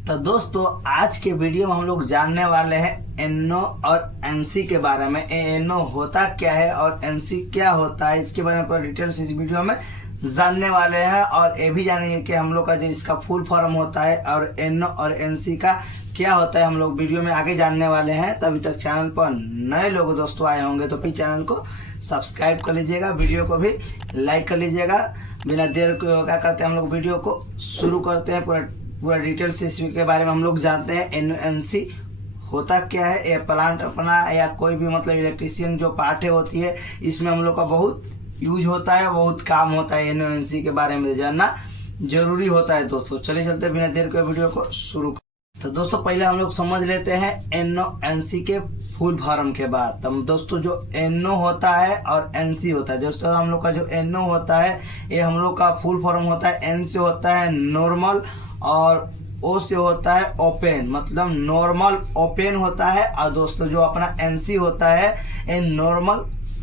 तो दोस्तों आज के वीडियो में हम लोग जानने वाले हैं एनओ और एनसी के बारे में। एनओ होता क्या है और एनसी क्या होता है, इसके बारे में पूरा डिटेल्स इस वीडियो में जानने वाले हैं। और ये भी जानेंगे कि हम लोग का जो इसका फुल फॉर्म होता है और एनओ और एनसी का क्या होता है, हम लोग वीडियो में आगे जानने वाले हैं। तो अभी तक चैनल पर नए लोग दोस्तों आए होंगे तो प्लीज चैनल को सब्सक्राइब कर लीजिएगा, वीडियो को भी लाइक कर लीजिएगा। बिना देर को क्या करते हैं हम लोग वीडियो को शुरू करते हैं। पूरा डिटेल से इसके बारे में हम लोग जानते हैं। एनओएनसी होता क्या है, ये प्लांट अपना या कोई भी मतलब इलेक्ट्रिशियन जो पार्ट होती है इसमें हम लोग का बहुत यूज होता है, बहुत काम होता है। एनओएनसी के बारे में जानना जरूरी होता है दोस्तों। चलिए चलते बिना देर के वीडियो को शुरू। तो दोस्तों पहले हम लोग समझ लेते हैं एनओएनसी के फुल फॉर्म के बाद। तो दोस्तों जो एनओ होता है और एनसी होता है, दोस्तों हम लोग का जो एनओ होता है ये हम लोग का फुल फॉर्म होता है। एन से होता है नॉर्मल और ओ से होता है ओपन, मतलब नॉर्मल ओपन होता है। और दोस्तों जो अपना एनसी होता है ये नॉर्मल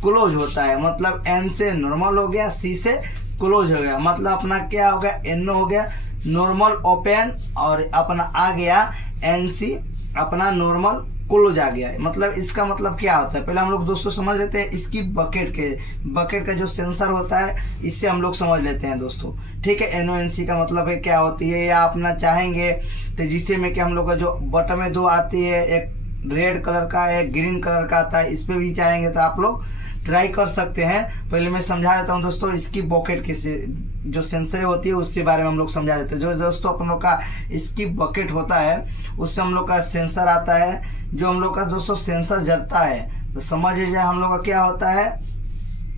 क्लोज होता है, मतलब एन से नॉर्मल हो गया, सी से क्लोज हो गया, मतलब अपना क्या हो गया, एनओ हो गया नॉर्मल ओपन और अपना आ गया एनसी अपना नॉर्मल क्लोज आ गया। मतलब इसका मतलब क्या होता है पहले हम लोग दोस्तों समझ लेते हैं। इसकी बकेट का जो सेंसर होता है इससे हम लोग समझ लेते हैं दोस्तों, ठीक है। एनओएनसी का मतलब है क्या होती है, या अपना चाहेंगे तो जिसे में कि हम लोग का जो बटन में दो आती है, एक रेड कलर का एक ग्रीन कलर का आता है, इस पे भी चाहेंगे तो आप लोग ट्राई कर सकते हैं। पहले मैं समझा देता हूँ दोस्तों, इसकी बकेट के से जो सेंसर होती है उसके बारे में हम लोग समझा देते हैं। जो दोस्तों अपन लोग का इसकी बकेट होता है उससे हम लोग का सेंसर आता है, जो हम लोग का दोस्तों सेंसर जलता है तो समझ लीजिए हम लोग का क्या होता है,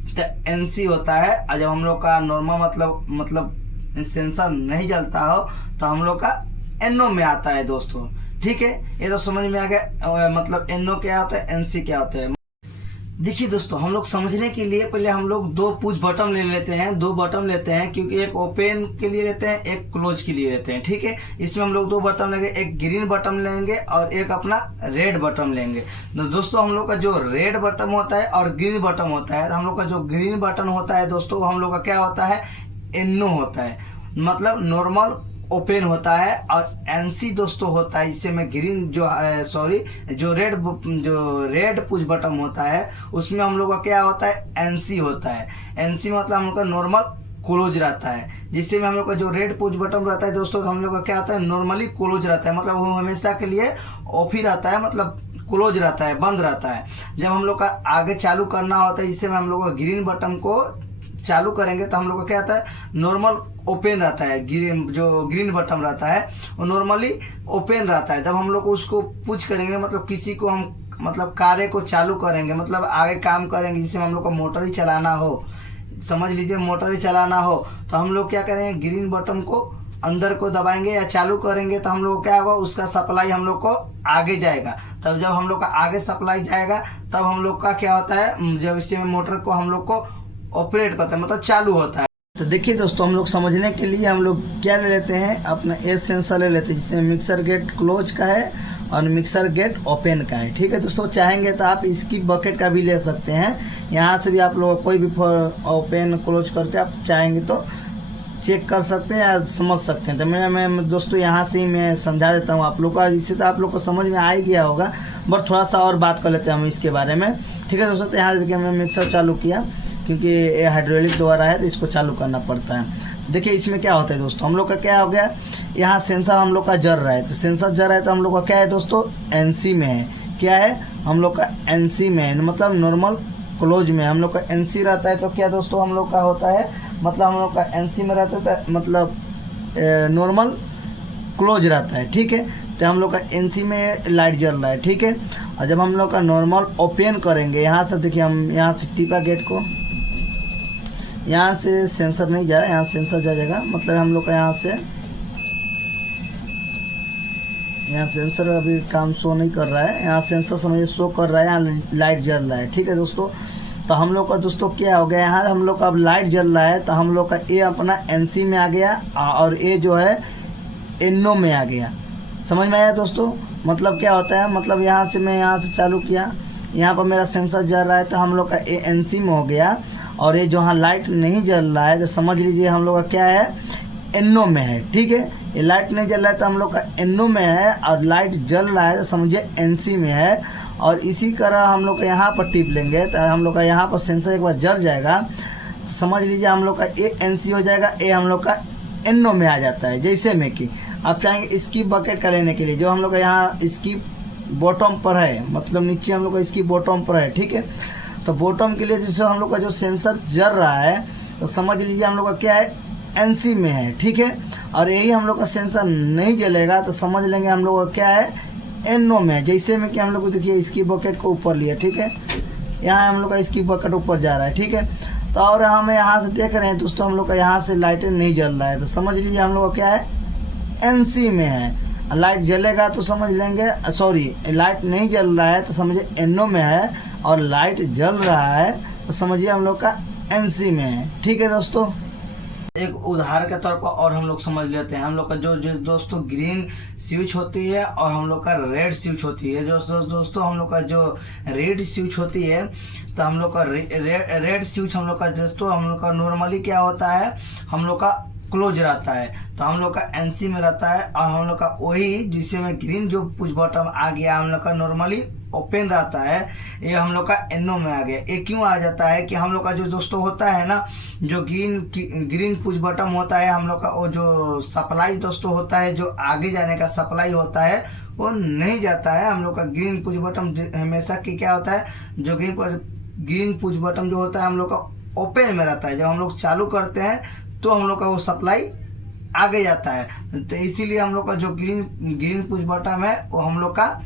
तो एनसी होता है। और जब हम लोग का नॉर्मल मतलब सेंसर नहीं जलता हो तो हम लोग का एनओ में आता है दोस्तों, ठीक है। ये तो समझ में आ गया मतलब एनओ क्या होता है, एनसी क्या होता है। देखिए दोस्तों हम लोग समझने के लिए पहले हम लोग दो पुश बटन ले लेते हैं, दो बटन लेते हैं, क्योंकि एक ओपन के लिए लेते हैं एक क्लोज के लिए लेते हैं, ठीक है। इसमें हम लोग दो बटन लेंगे, एक ग्रीन बटन लेंगे और एक अपना रेड बटन लेंगे। तो दोस्तों हम लोग का जो रेड बटन होता है और ग्रीन बटन होता है, तो हम लोग का जो ग्रीन बटन होता है दोस्तों हम लोग का क्या होता है, एनओ होता है, मतलब नॉर्मल ओपन होता है। और एनसी दोस्तों होता है, इससे में ग्रीन जो रेड पुश बटन होता है उसमें हम लोग का क्या होता है, एनसी होता है। एनसी मतलब हम लोग का नॉर्मल क्लोज रहता है, जिससे में हम लोग का जो रेड पुश बटन रहता है दोस्तों हम लोग का क्या होता है, नॉर्मली क्लोज रहता है, मतलब वो हमेशा के लिए ऑफ ही रहता है, मतलब क्लोज रहता है, बंद रहता है। जब हम लोग का आगे चालू करना होता है, जिससे में हम लोग का ग्रीन बटन को चालू करेंगे तो हम लोग का क्या आता है, नॉर्मल ओपन रहता है। जो ग्रीन बटन रहता है वो नॉर्मली ओपन रहता है। जब हम लोग उसको पुश करेंगे, मतलब किसी को हम मतलब कार्य को चालू करेंगे, मतलब आगे काम करेंगे, जिससे हम लोग को मोटर ही चलाना हो, समझ लीजिए मोटर ही चलाना हो, तो हम लोग क्या करेंगे, ग्रीन बटन को अंदर को दबाएंगे या चालू करेंगे तो हम लोग क्या होगा, उसका सप्लाई हम लोग को आगे जाएगा। तब जब हम लोग का आगे सप्लाई जाएगा तब हम लोग का क्या होता है, जब इससे मोटर को हम लोग को ऑपरेट करता है, मतलब चालू होता है। तो देखिए दोस्तों हम लोग समझने के लिए हम लोग क्या ले लेते हैं, अपना ए सेंसर ले लेते हैं, जिसमें मिक्सर गेट क्लोज का है और मिक्सर गेट ओपन का है, ठीक है दोस्तों। चाहेंगे तो आप इसकी बकेट का भी ले सकते हैं, यहाँ से भी आप लोग कोई भी ओपन क्लोज करके आप चाहेंगे तो चेक कर सकते हैं या समझ सकते हैं। तो मैं दोस्तों यहाँ से ही मैं समझा देता हूँ आप लोग का, जिससे तो आप लोग को समझ में आ ही गया होगा, बट थोड़ा सा और बात कर लेते हैं हम इसके बारे में, ठीक है दोस्तों। तो यहाँ देखिए मैं मिक्सर चालू किया, क्योंकि ये हाइड्रोलिक द्वारा है तो इसको चालू करना पड़ता है। देखिए इसमें क्या होता है दोस्तों, हम लोग का क्या हो गया, यहाँ सेंसर हम लोग का जल रहा है, तो सेंसर जल रहा है तो हम लोग का क्या है दोस्तों, एनसी में है। क्या है, हम लोग का एनसी में है, मतलब नॉर्मल क्लोज में हम लोग का एनसी रहता है। तो क्या दोस्तों हम लोग का होता है, मतलब हम लोग का एनसी में रहता है तो मतलब नॉर्मल क्लोज रहता है, ठीक है। तो हम लोग का एनसी में लाइट जल रहा है, ठीक है। और जब हम लोग का नॉर्मल ओपन करेंगे, यहाँ से देखिए हम यहाँ से टिपा गेट को, यहाँ से सेंसर नहीं जा रहा है, यहाँ सेंसर जा जाएगा, मतलब हम लोग का यहाँ सेंसर अभी काम शो नहीं कर रहा है, यहाँ सेंसर समझिए शो कर रहा है, यहाँ लाइट जल रहा है, ठीक है दोस्तों। तो हम लोग का दोस्तों क्या हो गया, यहाँ हम लोग का अब लाइट जल रहा है तो हम लोग का ए अपना एनसी में आ गया और ए जो है एनओ में आ गया। समझ में आया दोस्तों, मतलब क्या होता है, मतलब यहाँ से मैं यहाँ से चालू किया, यहाँ पर मेरा सेंसर जल रहा है तो हम लोग का ए एनसी में हो गया, और ये जहाँ लाइट नहीं जल रहा है तो समझ लीजिए हम लोग का क्या है, एनो में है, ठीक है। ये लाइट नहीं जल रहा है तो हम लोग का एनो में है, और लाइट जल रहा है तो समझिए एनसी में है। और इसी तरह हम लोग का यहाँ पर टिप लेंगे तो हम लोग का यहाँ पर सेंसर एक बार जल जाएगा तो समझ लीजिए हम लोग का ए एनसी हो जाएगा, ए हम लोग का एनो में आ जाता है। जैसे में कि आप चाहेंगे इसकी बकेट का लेने के लिए, जो हम लोग का यहाँ इसकी बॉटम पर है, मतलब नीचे हम लोग का इसकी बॉटम पर है, ठीक है। तो बॉटम के लिए जैसे हम लोग का जो सेंसर जल रहा है तो समझ लीजिए हम लोग का क्या है, एनसी में है, ठीक है। और यही हम लोग का सेंसर नहीं जलेगा तो समझ लेंगे हम लोग का क्या है, एनो में है। जैसे में कि हम लोग को देखिए इसकी बकेट को ऊपर लिया, ठीक है, यहाँ हम लोग का इसकी बकेट ऊपर जा रहा है, ठीक है। तो और हम यहाँ से देख रहे हैं दोस्तों हम लोग का यहाँ से लाइटें नहीं जल रहा है तो समझ लीजिए हम लोग का क्या है, एनसी में है। लाइट जलेगा तो समझ लेंगे, सॉरी लाइट नहीं जल रहा है तो समझिए एनो में है, और लाइट जल रहा है तो समझिए हम लोग का एनसी में है, ठीक है दोस्तों। एक उदाहरण के तौर पर और हम लोग समझ लेते हैं। हम लोग का जो दोस्तों ग्रीन स्विच होती है और हम लोग का रेड स्विच होती है। जो दोस्तों हम लोग का जो रेड स्विच होती है तो हम लोग का रेड स्विच हम लोग का दोस्तों हम लोग का नॉर्मली क्या होता है, हम लोग का क्लोज रहता है, तो हम लोग का एनसी में रहता है। और हम लोग का वही जिससे में ग्रीन जो पुश बटन आ गया हम लोग का नॉर्मली ओपन रहता है, ये हम लोग का एनो में आ गया। ये क्यों आ जाता है कि हम लोग का जो दोस्तों होता है ना, जो ग्रीन पुश बटन होता है हम लोग का, वो जो सप्लाई दोस्तों होता है, जो आगे जाने का सप्लाई होता है वो नहीं जाता है। हम लोग का ग्रीन पुश बटन हमेशा की क्या होता है, जो ग्रीन पुश बटन जो होता है हम लोग का ओपन में रहता है। जब हम लोग चालू करते हैं तो हम लोग का वो सप्लाई आगे जाता है। तो इसीलिए हम लोग का जो ग्रीन पुश बटन है वो हम लोग का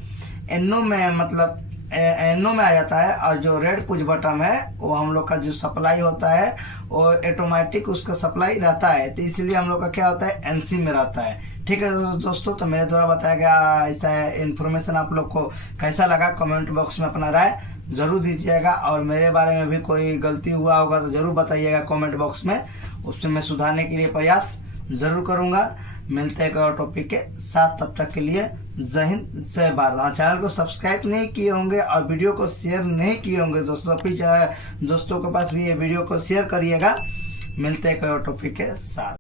एनो में, मतलब एनो में आ जाता है। और जो रेड पुश बटन है वो हम लोग का जो सप्लाई होता है वो ऑटोमेटिक उसका सप्लाई रहता है, तो इसलिए हम लोग का क्या होता है, एनसी में रहता है, ठीक है दोस्तों। तो मेरे द्वारा बताया गया ऐसा इन्फॉर्मेशन आप लोग को कैसा लगा, कमेंट बॉक्स में अपना राय ज़रूर दीजिएगा। और मेरे बारे में भी कोई गलती हुआ होगा तो ज़रूर बताइएगा कमेंट बॉक्स में, उसमें मैं सुधारने के लिए प्रयास ज़रूर करूँगा। मिलते हैं एक और टॉपिक के साथ, तब तक के लिए जय हिंद जय भारत। चैनल को सब्सक्राइब नहीं किए होंगे और वीडियो को शेयर नहीं किए होंगे दोस्तों, प्लीज दोस्तों के पास भी ये वीडियो को शेयर करिएगा। मिलते हैं एक और टॉपिक के साथ।